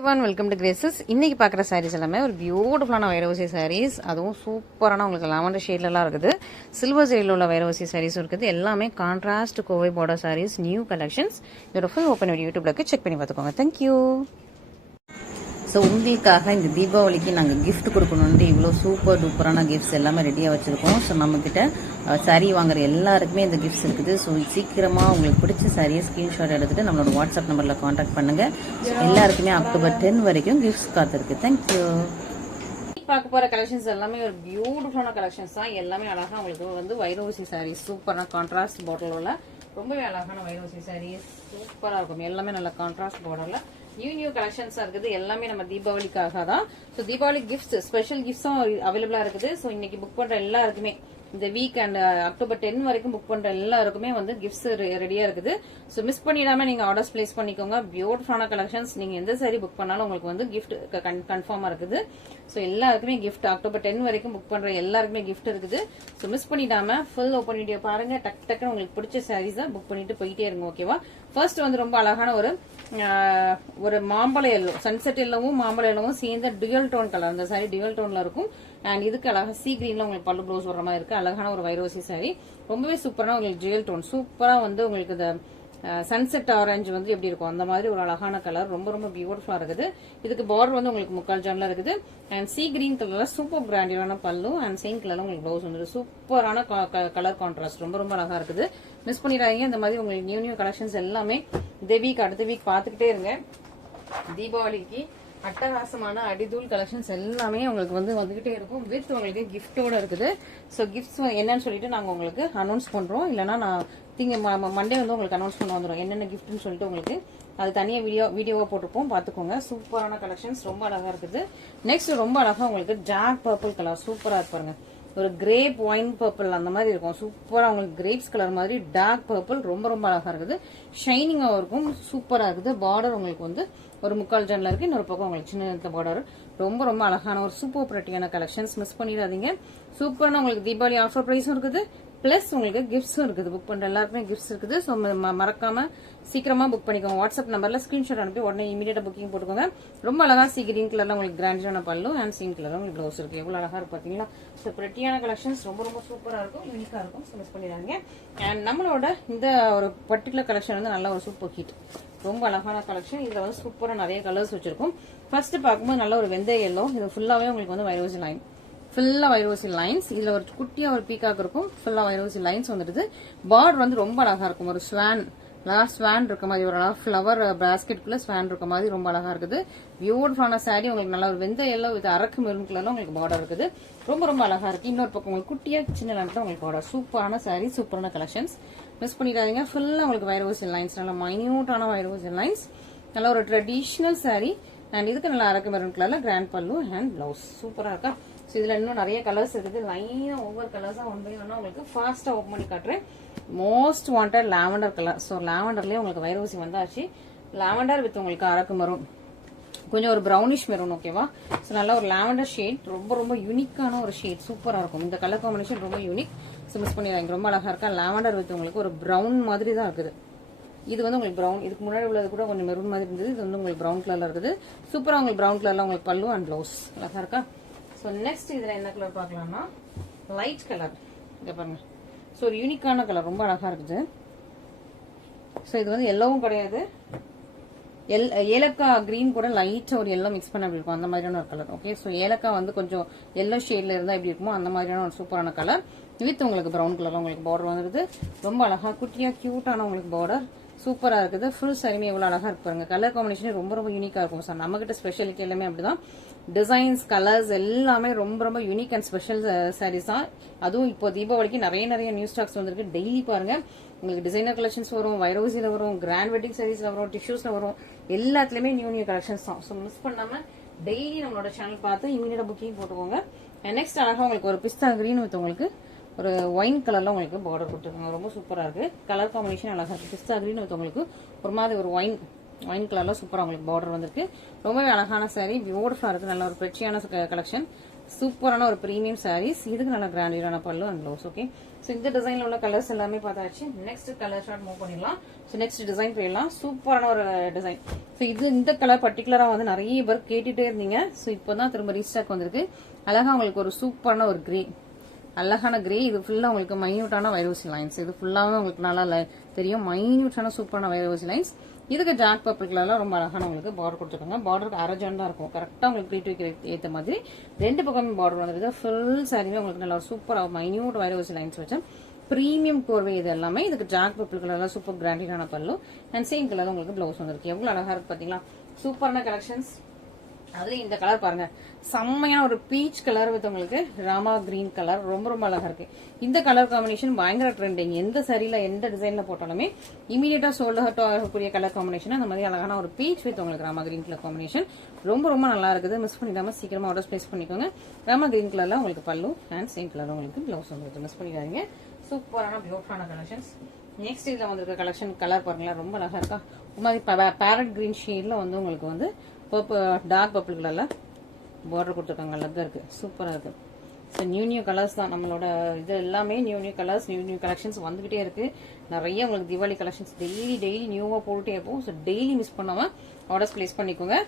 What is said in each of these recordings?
everyone, welcome to Graces. இன்னைக்கு பார்க்குற sarees எல்லாமே ஒரு பியூட்டிஃபுல்லான வைரவசி sarees. அதுவும் சூப்பரான உங்களுக்கு லாவெண்டர் ஷேட்லலாம் இருக்குது. சில்வர் ஜெரியில் உள்ள வைரவசி sarees இருக்குது. எல்லாமே contrast Kovai border sarees, new collections. இதோட ஃபுல் ஓப்பன் வீடியோ யூடியூப்ல செக் பண்ணி பார்த்துக்கோங்க. தேங்க்யூ. ஸோ உங்களுக்காக இந்த தீபாவளிக்கு நாங்கள் கிஃப்ட் கொடுக்கணுன்ட்டு இவ்வளோ சூப்பர் டூப்பரான கிஃப்ட்ஸ் எல்லாமே ரெடியாக வச்சுருக்கோம். ஸோ நம்மக்கிட்ட சாரீ வாங்குற எல்லாருக்குமே இந்த கிஃப்ட்ஸ் இருக்குது. ஸோ சீக்கிரமாக உங்களுக்கு பிடிச்ச சாரியை ஸ்க்ரீன்ஷாட் எடுத்துகிட்டு நம்மளோட வாட்ஸ்அப் நம்பரில் காண்டாக்ட் பண்ணுங்கள். எல்லாருக்குமே அக்டோபர் 10 வரைக்கும் கிஃப்ட்ஸ் காத்திருக்கு. தேங்க்யூ. பார்க்க போகிற கலெக்ஷன்ஸ் எல்லாமே ஒரு பியூட்டிஃபுல்லான கலெக்ஷன்ஸ் தான். எல்லாமே அழகாக உங்களுக்கு வைரவசி சாரீஸ் சூப்பரான கான்ட்ராஸ்ட் பார்டரில் உள்ள ரொம்பவே அழகான வைரவசி சாரீஸ் சூப்பராக இருக்கும். எல்லாமே நல்ல கான்ட்ராஸ்ட் பார்டரில் நியூ கலெக்ஷன்ஸா இருக்குது. எல்லாமே நம்ம தீபாவளிக்காக தான். ஸோ தீபாவளி கிஃப்ட்ஸ் ஸ்பெஷல் கிஃப்ட்ஸும் அவைலபிளா இருக்குது. ஸோ இன்னைக்கு புக் பண்ற எல்லாருக்குமே இந்த வீக் அண்ட் அக்டோபர் 10 வரைக்கும் புக் பண்ற எல்லாருக்குமே கிஃப்ட்ஸ் ரெடியா இருக்குது. ஸோ மிஸ் பண்ணிடாம நீங்க ஆர்டர்ஸ் பிளேஸ் பண்ணிக்கோங்க. பியூட்டிஃபுல்லான கலெக்ஷன்ஸ். நீங்க எந்த சாரி புக் பண்ணாலும் உங்களுக்கு கிஃப்ட் கன்ஃபார்மா இருக்குது. ஸோ எல்லாருக்குமே கிஃப்ட் அக்டோபர் 10 வரைக்கும் புக் பண்ற எல்லாருக்குமே கிஃப்ட் இருக்குது. ஸோ மிஸ் பண்ணிடாம ஃபுல் ஓப்பன் வீடியோ பாருங்க. டக்குன்னு உங்களுக்கு பிடிச்ச சாரீஸ் புக் பண்ணிட்டு போயிட்டே இருங்க. ஓகேவா? ஃபர்ஸ்ட் ரொம்ப அழகான ஒரு மாம்பழ எல்லோ, சன்செட் எல்லோவும் மாம்பழ எல்லோவும் சேர்ந்த டுவல் டோன் கலர். அந்த சாரி டுவல் டோன்ல இருக்கும். அண்ட் இதுக்கு அழகா சி கிரீன்ல உங்களுக்கு பல்லு ப்ளவுஸ் வர மாதிரி இருக்கு. அழகான ஒரு வைரோசி சாரி. ரொம்பவே சூப்பரான உங்களுக்கு டுவல் டோன் சூப்பரா உங்களுக்கு இந்த சன்செட் ஆரஞ்சு எப்படி இருக்கும் அந்த மாதிரி ஒரு அழகான கலர். ரொம்ப பியூட்டிஃபுல்லா இருக்குது. இதுக்கு பார்டர் உங்களுக்கு முக்கால் ஜான்ல இருக்குது. அண்ட் சி கிரீன் கலர்ல சூப்பர் பிராண்டியான பல்லு அண்ட் சேம் கலர்ல உங்களுக்கு ப்ளவுஸ் சூப்பரான கலர் கான்ட்ராஸ்ட். ரொம்ப அழகா இருக்குது. மிஸ் பண்ணிடாதீங்க. இந்த மாதிரி உங்களுக்கு நியூ கலெக்ஷன்ஸ் எல்லாமே இந்த வீக் அடுத்த வீக் பாத்துக்கிட்டே இருங்க. தீபாவளிக்கு அட்டகாசமான அடிதூள் கலெக்ஷன்ஸ் எல்லாமே உங்களுக்கு வந்துகிட்டே இருக்கும். வித் உங்களுக்கு கிஃப்டோட இருக்குது. ஸோ கிஃப்ட்ஸ் என்னன்னு சொல்லிட்டு நாங்க உங்களுக்கு அனௌன்ஸ் பண்றோம். இல்லைன்னா நான் மண்டே உங்களுக்கு அனௌன்ஸ் பண்ண வந்துடும் என்னென்ன கிஃப்ட்னு சொல்லிட்டு உங்களுக்கு அது தனியா வீடியோவா போட்டுப்போம். பாத்துக்கோங்க. சூப்பரான கலெக்ஷன்ஸ் ரொம்ப அழகா இருக்குது. நெக்ஸ்ட் ரொம்ப அழகா உங்களுக்கு ஜாக் பர்பிள் கலர் சூப்பரா இருப்பாருங்க. ஒரு கிரேப் ஒயின் பர்பிள் அந்த மாதிரி இருக்கும். சூப்பரா உங்களுக்கு கிரேப்ஸ் கலர் மாதிரி டார்க் பர்பிள் ரொம்ப அழகா இருக்குது. ஷைனிங்கா இருக்கும். சூப்பரா இருக்குது. பார்டர் உங்களுக்கு ஒரு முக்கால் ஜன்ல இருக்கு. இன்னொரு பக்கம் உங்களுக்கு சின்ன பார்டர். ரொம்ப அழகான ஒரு சூப்பர் பிரிட்டியான கலெக்ஷன்ஸ். மிஸ் பண்ணிடாதீங்க. சூப்பரான உங்களுக்கு தீபாவளி ஆஃபர் பிரைஸும் இருக்குது. பிளஸ் உங்களுக்கு கிஃப்ட்ஸும் இருக்குது. புக் பண்ற எல்லாருக்குமே கிஃப்ட்ஸ் இருக்குது. ஸோ மறக்காம சீக்கிரமா புக் பண்ணிக்கோங்க. வாட்ஸ்அப் நம்பர்ல ஸ்கிரீன்ஷாட் அனுப்பி உடனே இமீடியட்டா புக்கிங் போட்டுக்கோங்க. ரொம்ப அழகா சி கிரீன் கலர்ல உங்களுக்கு கிராண்டான பல்லு அண்ட் சீன் கலர்ல உங்களுக்கு ப்ளவுஸ் இருக்கு. எவ்வளவு அழகா இருக்கு பாத்தீங்களா? ஸோ பிரிட்டியான கலெக்ஷன்ஸ் ரொம்ப சூப்பரா இருக்கும். யூனிக்கா இருக்கும். ஸோ மிஸ் பண்ணிடாதீங்க. அண்ட் நம்மளோட இந்த ஒரு பர்டிகுலர் கலெக்ஷன் நல்ல ஒரு சூப்பர் ஹிட். ரொம்ப அழகான கலெக்ஷன். இதுல சூப்பரா நிறைய கலர்ஸ் வச்சிருக்கும். ஃபர்ஸ்ட் பார்க்கும்போது நல்ல ஒரு வெந்தய எல்லோ. இது ஃபுல்லாவே உங்களுக்கு வைரோசி லைன். ஃபுல்லா வைரோசி லைன்ஸ். இதுல ஒரு குட்டியா ஒரு பீகாக் இருக்கும். ஃபுல்லா வைரோசி லைன்ஸ் வந்துடுது. பார்டர் ரொம்ப அழகா இருக்கும். ஒரு ஸ்வான் இருக்க மாதிரி ஒரு ஃபிளவர் பாஸ்கெட்குள்ள ஸ்வான் இருக்க மாதிரி ரொம்ப அழகா இருக்குது. பியூட்டிஃபுல்லான சாரி. உங்களுக்கு நல்ல ஒரு வெந்தய எல்லோ வித் அரக்கு மெரூன் கலர்ல உங்களுக்கு பார்டர் இருக்குது. ரொம்ப அழகா இருக்கு. இன்னொரு பக்கம் உங்களுக்கு குட்டியா சின்ன லேண்ட்ல உங்களுக்கு பார்டர். சூப்பரான சாரி. சூப்பரான கலெக்ஷன்ஸ். மிஸ் பண்ணிடாதீங்க. ஃபுல்லா உங்களுக்கு வைரோசி லைன்ஸ். நல்ல மைன்யூட்டான வைரோசி லைன்ஸ். நல்ல ஒரு ட்ரெடிஷனல் சாரி. அண்ட் இதுக்கு நல்ல அரக்கு மெரூன் கலர்ல கிராண்ட் பல்லு அண்ட் பிளவுஸ் சூப்பரா இருக்கா? ஸோ இதுல இன்னும் நிறைய கலர்ஸ் இருக்குது. லைனா ஒவ்வொரு கலர்ஸா உங்களுக்கு ஃபாஸ்டா ஓப்பன் பண்ணி காட்டுறேன். Most wanted lavender colour. So லாவெண்டர்லயே உங்களுக்கு வைரோசி வந்தாச்சு. லாவெண்டர் வித் உங்களுக்கு அரக்கு மெரூன், கொஞ்சம் ஒரு ப்ரௌனிஷ் மெரூன். ஓகேவா? ஸோ நல்ல ஒரு லாவெண்டர் ஷேட். ரொம்ப யூனிக்கான ஒரு ஷேட். சூப்பரா இருக்கும். இந்த கலர் காம்பினேஷன் ரொம்ப யூனிக். ஸோ மிஸ் பண்ணிடுறாங்க. ரொம்ப அழகா இருக்கா? லாவெண்டர் வித் உங்களுக்கு ஒரு ப்ரௌன் மாதிரி தான் இருக்குது. இது உங்களுக்கு ப்ரௌன். இதுக்கு முன்னாடி உள்ளது கூட கொஞ்சம் மெரூன் மாதிரி இருந்தது. இது உங்களுக்கு ப்ரௌன் கலர்ல இருக்குது. சூப்பரா உங்களுக்கு ப்ரௌன் கலர்ல உங்களுக்கு பல்லு அண்ட் பிளவுஸ் அழகா இருக்கா? ஸோ நெக்ஸ்ட் இதுல என்ன கலர் பார்க்கலாம்னா லைட் கலர். இங்க பாருங்க. ஸோ ஒரு யூனிக்கான கலர். ரொம்ப அழகா இருக்குது. ஸோ இது எல்லோவும் கிடையாது. ஏலக்காய் கிரீன் கூட லைட்டா ஒரு எல்லோ மிக்ஸ் பண்ண அப்படி இருக்கும். அந்த மாதிரியான ஒரு கலர். ஓகே. ஸோ ஏலக்காய் கொஞ்சம் எல்லோ ஷேட்ல இருந்தா எப்படி இருக்குமோ அந்த மாதிரியான ஒரு சூப்பரான கலர். வித் உங்களுக்கு ப்ரௌன் கலர்ல உங்களுக்கு பார்டர் வந்துருது. ரொம்ப அழகா குட்டியா கியூட்டான உங்களுக்கு பார்டர். சூப்பரா இருக்குது. ஃபுல் சாரிமே எவ்வளவு அழகா இருக்கு பாருங்க. கலர் காம்பினேஷன் ரொம்ப யூனிக்கா இருக்கும். சார் நம்ம கிட்ட ஸ்பெஷாலிட்டி எல்லாமே அப்படிதான். டிசைன்ஸ் கலர்ஸ் எல்லாமே ரொம்ப யூனிக் அண்ட் ஸ்பெஷல் சாரீஸ் தான். அதுவும் இப்போ தீபாவளிக்கு நிறைய நியூ ஸ்டாக்ஸ் வந்திருக்கு. டெய்லி பாருங்க உங்களுக்கு டிசைனர் கலெக்ஷன்ஸ் வரும், வைரோசில வரும், கிராண்ட் வெட்டிங் சாரீஸ்ல வரும், டிஷ்யூஸ்ல வரும். எல்லாத்துலயுமே நியூ கலெக்ஷன்ஸ் தான். ஸோ மிஸ் பண்ணாம டெய்லி நம்மளோட சேனல் பார்த்து இமீடியட்டா புக்கிங் போட்டுக்கோங்க. நெக்ஸ்ட் அழகா உங்களுக்கு ஒரு பிஸ்தா கிரீன் வித் உங்களுக்கு ஒரு ஒயின் கலர்ல உங்களுக்கு பார்டர் கொடுத்துருக்காங்க. ரொம்ப சூப்பரா இருக்கு. கலர் காம்பினேஷன் அழகா இருக்கு. பிஸ்தா கிரீன் வித் உங்களுக்கு ஒரு மாதிரி ஒரு ஒயின் கலர்ல சூப்பரா உங்களுக்கு பார்டர் வந்திருக்கு. ரொம்பவே அழகான சாரி. பியூட்டிஃபுல்லா இருக்கு. நல்ல ஒரு பிரிச்சியான கலெக்ஷன். சூப்பரான ஒரு பிரீமியம் சாரீஸ். இதுக்கு நல்ல கிராண்டியரான பல்லு அண்ட் ப்ளவுஸ். ஓகே, ஸோ இந்த டிசைன்ல உள்ள கலர்ஸ் எல்லாமே பார்த்தாச்சு. நெக்ஸ்ட் கலர் ஷார்ட் மூவ் பண்ணிடலாம். ஸோ நெக்ஸ்ட் டிசைன் போயிடலாம். சூப்பரான ஒரு டிசைன். ஸோ இந்த கலர் பர்டிகுலரா வந்து நிறைய பேர் கேட்டுட்டே இருந்தீங்க. ஸோ இப்போதான் திரும்ப ரீஸ்டாக் வந்திருக்கு. அழகா உங்களுக்கு ஒரு சூப்பரான ஒரு கிரே, அழகான கிரே. இது ஃபுல்லா உங்களுக்கு மைன்யூட்டான வைரோசி லைன்ஸ். இது ஃபுல்லாவே உங்களுக்கு நல்லா தெரியும், மைன்யூட்டான சூப்பரான வைரோசி லைன்ஸ். இதுக்கு டார்க் பர்பிள் கலர்ல ரொம்ப அழகான உங்களுக்கு பார்டர் கொடுத்துருக்காங்க. பார்டருக்கு அரஜான் தான் இருக்கும், கரெக்டா உங்களுக்கு ப்ளீட் வைக்கிற ஏற்ற மாதிரி ரெண்டு பக்கமே பார்டர் வந்துருக்கு. ஃபுல் சாரியுமே உங்களுக்கு நல்லா சூப்பரா மைன்யூட் வைரோசி லைன்ஸ் வச்சு பிரீமியம் கோர்வை. இது எல்லாமே இதுக்கு டார்க் பர்பிள் கலர்ல சூப்பர் கிராண்டியரான பல்லு அண்ட் சேம் கலர் உங்களுக்கு பிளவுஸ் வந்துருக்கு. எவ்வளவு அழகா இருக்கு பாத்தீங்களா, சூப்பரான கலெக்ஷன்ஸ். அதுலயும் இந்த கலர் பாருங்க, செம்மையான ஒரு பீச் கலர் வித் உங்களுக்கு ராமா கிரீன் கலர், ரொம்ப ரொம்ப அழகா இருக்கு. இந்த கலர் காம்பினேஷன் பயங்கர ட்ரெண்டிங். எந்த சரியில எந்த டிசைன்ல போட்டாலுமே இமீடியட்டா சோல்ட் அவுட் ஆகக்கூடிய கலர் காம்பினேஷன். அந்த மாதிரி அழகான ஒரு பீச் வித் உங்களுக்கு ராமா கிரீன் கலர் காம்பினேஷன் ரொம்ப ரொம்ப நல்லா இருக்குது. மிஸ் பண்ணிடாம சீக்கிரமா ஆர்டர் பிளேஸ் பண்ணிக்கோங்க. ராமா கிரீன் கலர்ல உங்களுக்கு பல்லு அண்ட் சேம் கலர் உங்களுக்கு பிளவுஸ் வந்துருக்கு. மிஸ் பண்ணிடாதீங்க. சூப்பரான பியூட்டிஃபுல்லான கலெக்ஷன்ஸ். நெக்ஸ்ட் இதுல வந்திருக்க கலெக்ஷன் கலர் பாருங்களா, ரொம்ப அழகா இருக்கா. ஒரு மாதிரி பேரட் கிரீன் ஷேட்ல வந்து உங்களுக்கு வந்து டார்க் பர்பிள் கலர்ல பார்டர் கொடுத்துருக்காங்க. அழகா இருக்கு, சூப்பரா இருக்கு. ஸோ நியூ கலர்ஸ் தான் நம்மளோட. இது எல்லாமே நியூ கலர்ஸ், நியூ கலெக்ஷன்ஸ் வந்துகிட்டே இருக்கு. நிறைய உங்களுக்கு தீபாவளி கலெக்ஷன்ஸ் டெய்லி நியூவா போட்டுட்டே இருப்போம். ஸோ டெய்லி மிஸ் பண்ணாம ஆர்டர்ஸ் பிளேஸ் பண்ணிக்கோங்க.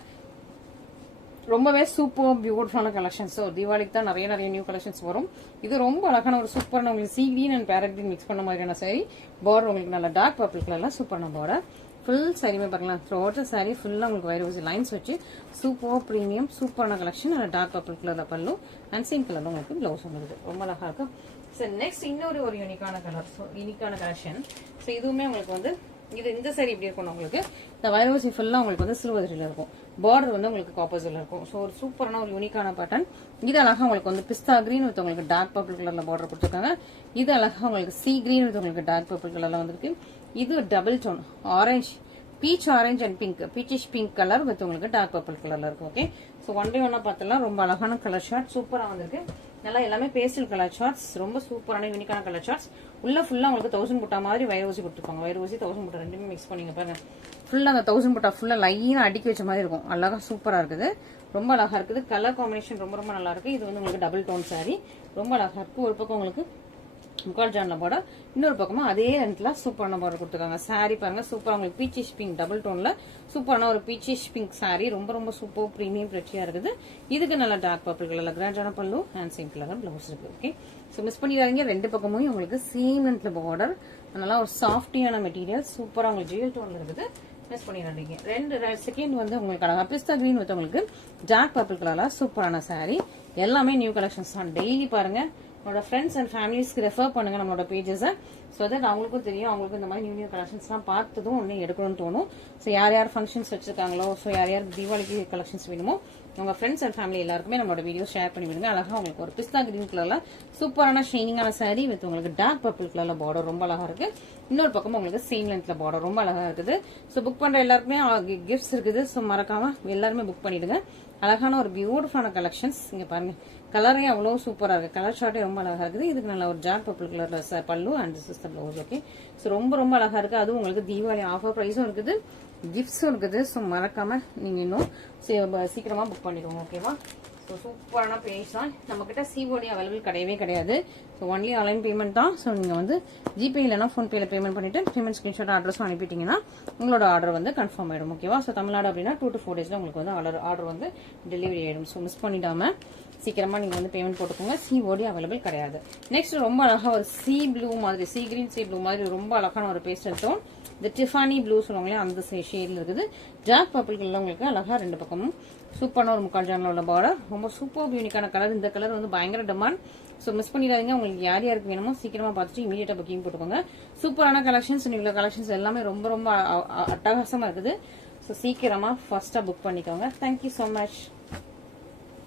ரொம்பவே சூப்பர் பியூட்டிஃபுல்லான கலெக்ஷன்ஸ். ஸோ தீபாவளிக்கு தான் நிறைய நியூ கலெக்ஷன்ஸ் வரும். இது ரொம்ப அழகான ஒரு சூப்பரான உங்களுக்கு sea green and parrot green mix பண்ண மாதிரியான சாரி. பார்டர் உங்களுக்கு நல்ல டார்க் பர்பிள் கலர்ல சூப்பரான பார்டர். ஃபுல் சாரியுமே பார்க்கலாம், த்ரோட் சாரி ஃபுல்லா உங்களுக்கு வைரோசி லைன்ஸ் வச்சு சூப்பர் பிரீமியம் சூப்பரான கலெக்ஷன். டார்க் பர்பிள் கலர்ல பல்லு அண்ட் சேம் கலர்ல உங்களுக்கு பிளவுஸ் வந்துருக்கு. ரொம்ப அழகா இருக்கும். ஸோ நெக்ஸ்ட் இன்னொரு யூனிக்கான கலர், யூனிக்கான கலெக்ஷன். ஸோ இதுவுமே உங்களுக்கு வந்து இந்த சாரி இப்படி இருக்கும். உங்களுக்கு இந்த வைரோசி ஃபுல்லா உங்களுக்கு வந்து சில்வர் ஜரியில இருக்கும். பார்டர் வந்து உங்களுக்கு காப்பர்ஸ்ல இருக்கும். ஸோ ஒரு சூப்பரான ஒரு யூனிக்கான பேட்டர்ன். இது அழகா உங்களுக்கு வந்து பிஸ்தா கிரீன் வித் உங்களுக்கு டார்க் பர்பிள் கலர்ல பார்டர் கொடுத்துருக்காங்க. இது அழகா உங்களுக்கு சி கிரீன் வித் உங்களுக்கு டார்க் பர்பிள் கலர்ல வந்திருக்கு. இது double tone orange, peach orange and pink, peachish pink colour with உங்களுக்கு டார்க் பர்பிள் கலர்ல இருக்கும். ஓகே, ஸோ ஒன் பை ஒன்னா பார்த்தலாம். ரொம்ப அழகான கலர் ஷார்ட் சூப்பரா வந்திருக்கு. நல்லா எல்லாமே பேஸ்டல் கலர் ஷார்ட்ஸ், ரொம்ப சூப்பரான யூனிக்கான கலர் ஷார்ட்ஸ். உள்ள ஃபுல்லா உங்களுக்கு 1000 புட்டா மாதிரி வைரோசி கொடுத்துருப்பாங்க. வைரோசி 1000 புட்டா ரெண்டுமே மிக்ஸ் பண்ணிங்க பாருங்க. ஃபுல்லா அந்த 1000 புட்டா ஃபுல்லா லைனா அடுக்கி வச்ச மாதிரி இருக்கும். அழகா சூப்பரா இருக்குது, ரொம்ப அழகா இருக்குது. கலர் காம்பினேஷன் ரொம்ப நல்லா இருக்கு. இது வந்து உங்களுக்கு டபுள் டோன் சாரி, ரொம்ப அழகா இருக்கு. ஒரு பக்கம் உங்களுக்கு முக்கால் ஜான்ல பார்டர், இன்னொரு பக்கமா அதே லென்த்ல சூப்பரான பார்டர் கொடுத்துருக்காங்க. சாரி பாருங்க சூப்பரா உங்களுக்கு பீச்சிஷ் பிங்க் டபுள் டோன்ல சூப்பரான ஒரு பீச்சிஷ் பிங்க் சாரி, ரொம்ப சூப்பர் பிரீமியம் பிரெச்சியா இருக்குது. இதுக்கு நல்ல டார்க் பர்பிள் கலர்ல கிராண்டான பல்லு அண்ட் சேம் கலர் பிளவுஸ் இருக்கு. ஓகே, ஸோ மிஸ் பண்ணிடாதீங்க. ரெண்டு பக்கமும் உங்களுக்கு சேம் லென்த்ல பார்டர், நல்லா ஒரு சாஃப்டியான மெட்டீரியல், சூப்பரா உங்களுக்கு ஜிஎல் டோன்ல இருக்குது. மிஸ் பண்ணிடாதீங்க. செகண்ட் வந்து உங்களுக்கு அழகா பிஸ்தா கிரீன் வந்து உங்களுக்கு டார்க் பர்பிள் கலர்ல சூப்பரான சாரி. எல்லாமே நியூ கலெக்ஷன்ஸ் தான். டெய்லி பாருங்க, நம்மளோட ஃப்ரெண்ட்ஸ் அண்ட் ஃபேமிலிஸ்க்கு ரெஃபர் பண்ணுங்க நம்மளோட பேஜஸை. ஸோ தட் அவங்களுக்கும் தெரியும், அவங்களுக்கும் இந்த மாதிரி நியூ கலெக்ஷன்ஸ்லாம் பார்த்ததும் ஒன்று எடுக்கணும்னு தோணும். ஸோ யார் ஃபங்க்ஷன்ஸ் வச்சிருக்காங்களோ, ஸோ யார் தீபாவளிக்கு கலெக்ஷன்ஸ் வேணுமோ உங்க ஃப்ரெண்ட்ஸ் அண்ட் ஃபேமிலி எல்லாருக்குமே நம்மளோட வீடியோ ஷேர் பண்ணி விடுங்க. அழகா உங்களுக்கு ஒரு பிஸ்தா கிரீன் கலர்ல சூப்பரான ஷைனிங்கான சாரி வித் உங்களுக்கு டார்க் பர்பிள் கலர்ல பார்டர் ரொம்ப அழகா இருக்கு. இன்னொரு பக்கம் உங்களுக்கு சேம் லென்த்ல பார்டர் ரொம்ப அழகா இருக்குது. ஸோ புக் பண்ற எல்லாருக்குமே கிஃப்ட்ஸ் இருக்குது. ஸோ மறக்காம எல்லாருமே புக் பண்ணிடுங்க. அழகான ஒரு பியூட்டிஃபுல்லான கலெக்ஷன்ஸ். இங்க பாருங்க, கலரே அவ்வளவு சூப்பரா இருக்கு. கலர் ஷார்ட்டே ரொம்ப அழகா இருக்குது. இதுக்கு நல்ல ஒரு டார்க் பர்பிள் கலர்ல பல்லு and this is the blouse. Okay, so ரொம்ப அழகா இருக்கு. அதுவும் உங்களுக்கு தீபாவளி ஆஃபர் பிரைஸும் இருக்குது, கிஃப்ட்ஸும் இருக்குது. ஸோ மறக்காம நீங்க இன்னும் சீக்கிரமா புக் பண்ணிடுவோம். ஓகேவா? ஸோ சூப்பரான பேஜ் தான். நம்ம கிட்ட சிஓடி அவைலபிள் கிடையாது. ஸோ ஒன்லி ஆன்லைன் பேமெண்ட் தான். ஸோ நீங்க வந்து ஜிபே இல்லைனா ஃபோன்பேல பேமெண்ட் பண்ணிட்டு பேமெண்ட் ஸ்கிரீன்ஷாட் அட்ரஸும் அனுப்பிட்டீங்கன்னா உங்களோட ஆர்டர் வந்து கன்ஃபார்ம் ஆயிடும். ஓகேவா? ஸோ தமிழ்நாடு அப்படின்னா 2 to 4 daysல உங்களுக்கு வந்து ஆர்டர் வந்து டெலிவரி ஆயிடும். ஸோ மிஸ் பண்ணிடாம சீக்கிரமா நீங்க வந்து பேமெண்ட் போட்டுக்கோங்க. சிஓடி அவைலபிள் கிடையாது. நெக்ஸ்ட் ரொம்ப அழகா ஒரு சி ப்ளூ மாதிரி, சி கிரீன் சி ப்ளூ மாதிரி ரொம்ப அழகான ஒரு பேஸ்டல் டோன். இந்த டிஃபானி ப்ளூ சொல்லுவாங்களே அந்த ஷேட்ல இருக்குது. டார்க் பர்பிள் கலர்ல உங்களுக்கு அழகா ரெண்டு பக்கமும் சூப்பரான ஒரு முக்கால் ஜான்ல உள்ள பார்டர். ரொம்ப சூப்பர் யூனிக்கான கலர். இந்த கலர் வந்து பயங்கர டிமாண்ட். ஸோ மிஸ் பண்ணிடாதீங்க. உங்களுக்கு யாருக்கு வேணுமோ சீக்கிரமா பார்த்துட்டு இமீடியட்டா புக்கிங் போட்டுக்கோங்க. சூப்பரான கலெக்ஷன்ஸ், இவ்வளவு கலெக்ஷன்ஸ் எல்லாமே ரொம்ப அட்டகாசமா இருக்குது. ஸோ சீக்கிரமா ஃபர்ஸ்டா புக் பண்ணிக்கோங்க. Thank you so much.